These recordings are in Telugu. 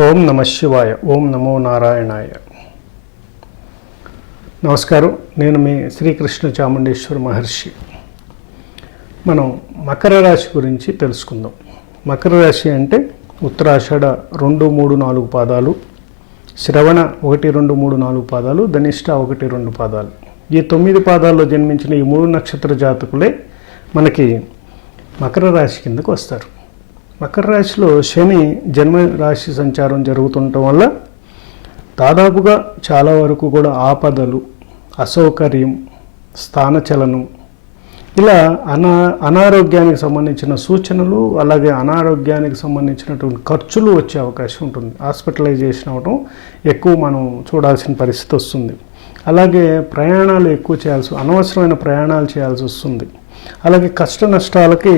ఓం నమ శివాయ. ఓం నమో నారాయణాయ. నమస్కారం. నేను మీ శ్రీకృష్ణ చాముండేశ్వర మహర్షి. మనం మకర రాశి గురించి తెలుసుకుందాం. మకర రాశి అంటే ఉత్తరాషాఢ 2, 3, 4 పాదాలు, శ్రవణ 1, 2, 3, 4 పాదాలు, ధనిష్ట 1, 2 పాదాలు. ఈ 9 పాదాల్లో జన్మించిన ఈ 3 నక్షత్ర జాతకులే మనకి మకర రాశి కిందకు వస్తారు. మకర రాశిలో శని జన్మ రాశి సంచారం జరుగుతుండటం వల్ల దాదాపుగా చాలా వరకు కూడా ఆపదలు, అసౌకర్యం, స్థానచలనం, ఇలా అనారోగ్యానికి సంబంధించిన సూచనలు, అలాగే అనారోగ్యానికి సంబంధించినటువంటి ఖర్చులు వచ్చే అవకాశం ఉంటుంది. హాస్పిటలైజేషన్ అవ్వడం ఎక్కువ మనం చూడాల్సిన పరిస్థితి వస్తుంది. అలాగే ప్రయాణాలు ఎక్కువ అనవసరమైన ప్రయాణాలు చేయాల్సి వస్తుంది. అలాగే కష్ట నష్టాలకి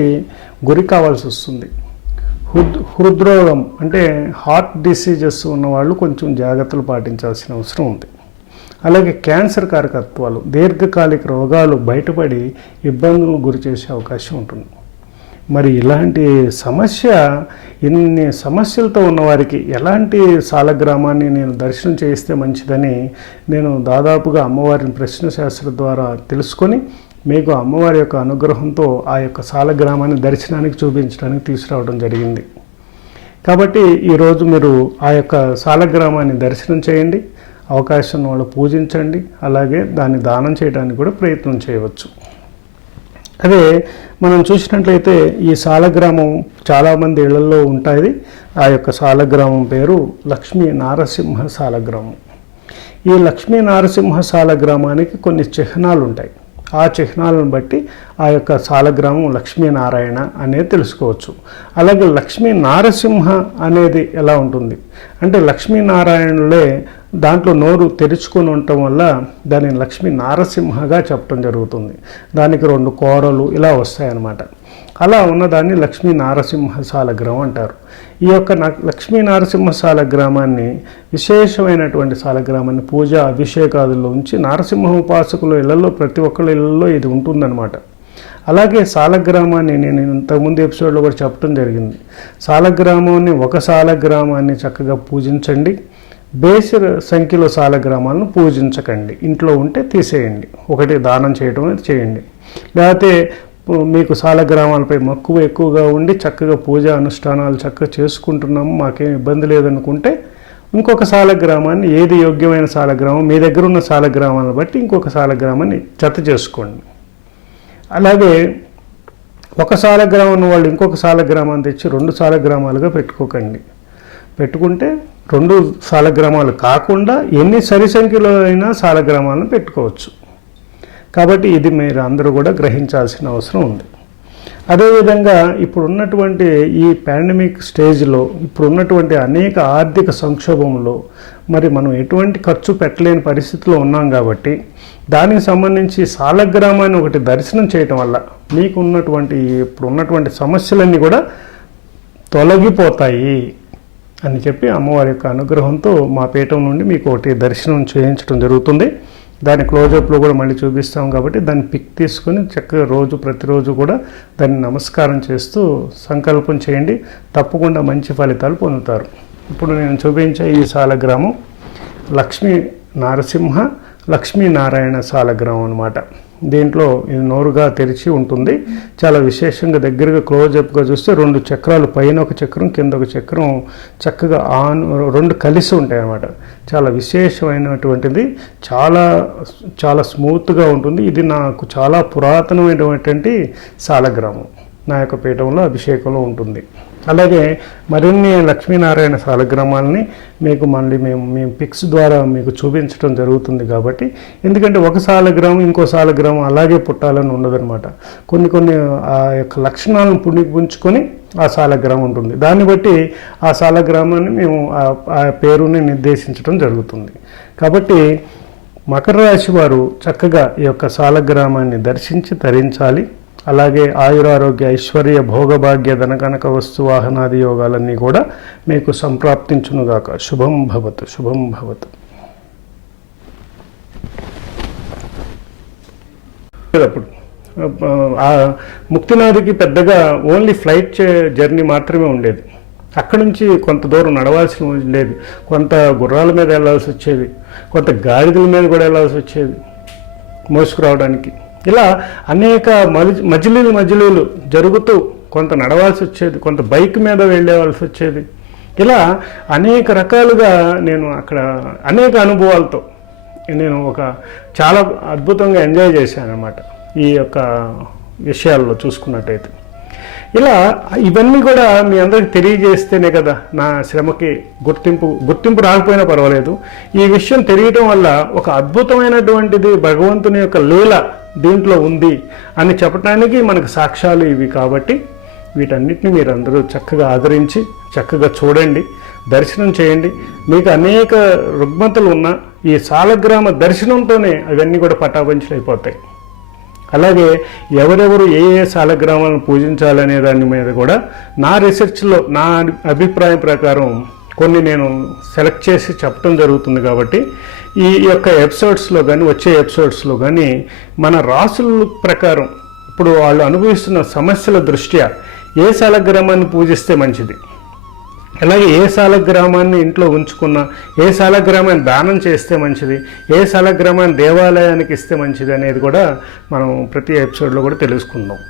గురి కావాల్సి వస్తుంది. హృద్రోగం అంటే హార్ట్ డిసీజెస్ ఉన్నవాళ్ళు కొంచెం జాగ్రత్తలు పాటించాల్సిన అవసరం ఉంది. అలాగే క్యాన్సర్ కారకత్వాలు, దీర్ఘకాలిక రోగాలు బయటపడి ఇబ్బందులకు గురి చేసే అవకాశం ఉంటుంది. మరి ఇలాంటి ఇన్ని సమస్యలతో ఉన్నవారికి ఎలాంటి సాలగ్రామాన్ని నేను దర్శనం చేయిస్తే మంచిదని నేను దాదాపుగా అమ్మవారిని ప్రశ్న శాస్త్రం ద్వారా తెలుసుకొని మీకు అమ్మవారి యొక్క అనుగ్రహంతో ఆ యొక్క సాలగ్రామాన్ని దర్శనానికి చూపించడానికి తీసుకురావడం జరిగింది. కాబట్టి ఈరోజు మీరు ఆ యొక్క సాలగ్రామాన్ని దర్శనం చేయండి, అవకాశం వాళ్ళు పూజించండి, అలాగే దాన్ని దానం చేయడానికి కూడా ప్రయత్నం చేయవచ్చు. అదే మనం చూసినట్లయితే ఈ సాలగ్రామం చాలామంది ఇళ్లలో ఉంటుంది. ఆ యొక్క సాలగ్రామం పేరు లక్ష్మీ నారసింహ సాలగ్రామం. ఈ లక్ష్మీ నారసింహ సాలగ్రామానికి కొన్ని చిహ్నాలు ఉంటాయి. ఆ చిహ్నాలను బట్టి ఆ యొక్క సాలగ్రామం లక్ష్మీనారాయణ అనేది తెలుసుకోవచ్చు. అలాగే లక్ష్మీ నారసింహ అనేది ఎలా ఉంటుంది అంటే లక్ష్మీనారాయణులే దాంట్లో నోరు తెరుచుకొని ఉండటం వల్ల దాన్ని లక్ష్మీ నారసింహగా చెప్పడం జరుగుతుంది. దానికి 2 కోరలు ఇలా వస్తాయన్నమాట. అలా ఉన్నదాన్ని లక్ష్మీ నారసింహ సాలగ్రామం అంటారు. ఈ యొక్క లక్ష్మీ నారసింహ సాలగ్రామాన్ని విశేషమైనటువంటి సాలగ్రామాన్ని పూజ అభిషేకాదుల్లో ఉంచి నారసింహ ఉపాసకుల ఇళ్లలో ప్రతి ఒక్కళ్ళ ఇళ్లలో ఇది ఉంటుందన్నమాట. అలాగే సాలగ్రామాన్ని నేను ఇంతకుముందు ఎపిసోడ్లో కూడా చెప్పడం జరిగింది. ఒక సాలగ్రామాన్ని చక్కగా పూజించండి. బేసి సంఖ్యలో సాలగ్రామాలను పూజించకండి. ఇంట్లో ఉంటే తీసేయండి, ఒకటి దానం చేయడం అనేది చేయండి. లేకపోతే మీకు సాలగ్రామాలపై మక్కువ ఎక్కువగా ఉండి చక్కగా పూజా అనుష్ఠానాలు చక్కగా చేసుకుంటున్నాము, మాకేం ఇబ్బంది లేదనుకుంటే ఇంకొక సాలగ్రామాన్ని, ఏది యోగ్యమైన సాలగ్రామం మీ దగ్గర ఉన్న సాలగ్రామాలను బట్టి ఇంకొక సాలగ్రామాన్ని జత చేసుకోండి. అలాగే ఒక సాలగ్రామం ఉన్న వాళ్ళు ఇంకొక సాలగ్రామాన్ని తెచ్చి 2 సాలగ్రామాలుగా పెట్టుకోకండి. పెట్టుకుంటే 2 సాలగ్రామాలు కాకుండా ఎన్ని సరి సంఖ్యలో అయినా సాలగ్రామాలను పెట్టుకోవచ్చు. కాబట్టి ఇది మీరు అందరూ కూడా గ్రహించాల్సిన అవసరం ఉంది. అదేవిధంగా ఇప్పుడున్నటువంటి ఈ పాండమిక్ స్టేజ్లో, ఇప్పుడున్నటువంటి అనేక ఆర్థిక సంక్షోభంలో మరి మనం ఎటువంటి ఖర్చు పెట్టలేని పరిస్థితిలో ఉన్నాం. కాబట్టి దానికి సంబంధించి సాలగ్రామాన్ని ఒకటి దర్శనం చేయటం వల్ల మీకు ఇప్పుడున్నటువంటి సమస్యలన్నీ కూడా తొలగిపోతాయి అని చెప్పి అమ్మవారి యొక్క అనుగ్రహంతో మా పీఠం నుండి మీకు ఒకటి దర్శనం చేయించడం జరుగుతుంది. దాని క్లోజప్లో కూడా మళ్ళీ చూపిస్తాం. కాబట్టి దాన్ని పిక్ తీసుకొని చక్కగా ప్రతిరోజు కూడా దాన్ని నమస్కారం చేస్తూ సంకల్పం చేయండి. తప్పకుండా మంచి ఫలితాలు పొందుతారు. ఇప్పుడు నేను చూపించే ఈ సాలగ్రామం లక్ష్మీనారాయణ సాలగ్రామం అనమాట. దీంట్లో ఇది నోరుగా తెరిచి ఉంటుంది. చాలా విశేషంగా దగ్గరగా క్లోజప్గా చూస్తే 2 చక్రాలు, పైన ఒక చక్రం కింద ఒక చక్రం చక్కగా 2 కలిసి ఉంటాయి అన్నమాట. చాలా విశేషమైనటువంటిది, చాలా చాలా స్మూత్గా ఉంటుంది. ఇది నాకు చాలా పురాతనమైనటువంటి సాలగ్రామం. నా యొక్క పీఠంలో అభిషేకంలో ఉంటుంది. అలాగే మరిన్ని లక్ష్మీనారాయణ సాలగ్రామాలని మీకు మళ్ళీ మేము పిక్స్ ద్వారా మీకు చూపించడం జరుగుతుంది. కాబట్టి ఎందుకంటే ఒక సాలగ్రామం ఇంకో సాలగ్రామం అలాగే పుట్టాలని ఉండదన్నమాట. కొన్ని ఆ యొక్క లక్షణాలను పుంజుకొని ఆ సాలగ్రామం ఉంటుంది. దాన్ని బట్టి ఆ సాలగ్రామాన్ని మేము ఆ పేరుని నిర్దేశించడం జరుగుతుంది. కాబట్టి మకర రాశి వారు చక్కగా ఈ యొక్క సాలగ్రామాన్ని దర్శించి తరించాలి. అలాగే ఆయురారోగ్య, ఐశ్వర్య, భోగభాగ్య, ధనకనక వస్తు వాహనాది యోగాలన్నీ కూడా మీకు సంప్రాప్తించునుగాక. శుభం భవతు, శుభం భవతు. అప్పుడు ముక్తినాథ్కి పెద్దగా ఓన్లీ ఫ్లైట్ జర్నీ మాత్రమే ఉండేది. అక్కడి నుంచి కొంత దూరం నడవాల్సి ఉండేది, కొంత గుర్రాల మీద వెళ్ళాల్సి వచ్చేది, కొంత గాడిదల మీద కూడా వెళ్ళాల్సి వచ్చేది మోసుకురావడానికి. ఇలా అనేక మజిలీలు జరుగుతూ కొంత నడవాల్సి వచ్చేది, కొంత బైక్ మీద వెళ్ళేవాల్సి వచ్చేది. ఇలా అనేక రకాలుగా నేను అక్కడ అనేక అనుభవాలతో నేను చాలా అద్భుతంగా ఎంజాయ్ చేశాను అన్నమాట ఈ యొక్క విషయాల్లో చూసుకున్నట్టయితే. ఇలా ఇవన్నీ కూడా మీ అందరికి తెలియజేస్తేనే కదా నా శ్రమకి గుర్తింపు రాకపోయినా పర్వాలేదు. ఈ విషయం తెలియటం వల్ల ఒక అద్భుతమైనటువంటిది భగవంతుని యొక్క లీల దీంట్లో ఉంది అని చెప్పడానికి మనకు సాక్ష్యాలు ఇవి. కాబట్టి వీటన్నిటిని మీరు అందరూ చక్కగా ఆదరించి చక్కగా చూడండి, దర్శనం చేయండి. మీకు అనేక రుగ్మతలు ఉన్న ఈ సాలగ్రామ దర్శనంతోనే అవన్నీ కూడా పటాపంచలైపోతాయి. అలాగే ఎవరెవరు ఏ సాలగ్రామాలను పూజించాలనే దాని మీద కూడా నా రీసెర్చ్లో నా అభిప్రాయం ప్రకారం కొన్ని నేను సెలెక్ట్ చేసి చెప్పడం జరుగుతుంది. కాబట్టి ఈ యొక్క ఎపిసోడ్స్లో కానీ వచ్చే ఎపిసోడ్స్లో కానీ మన రాసుల ప్రకారం ఇప్పుడు వాళ్ళు అనుభవిస్తున్న సమస్యల దృష్ట్యా ఏ సాలగ్రామాన్ని పూజిస్తే మంచిది, అలాగే ఏ సాలగ్రామాన్ని ఇంట్లో ఉంచుకున్నా, ఏ సాలగ్రామాన్ని దానం చేస్తే మంచిది, ఏ సాలగ్రామాన్ని దేవాలయానికి ఇస్తే మంచిది అనేది కూడా మనం ప్రతి ఎపిసోడ్లో కూడా తెలుసుకుందాం.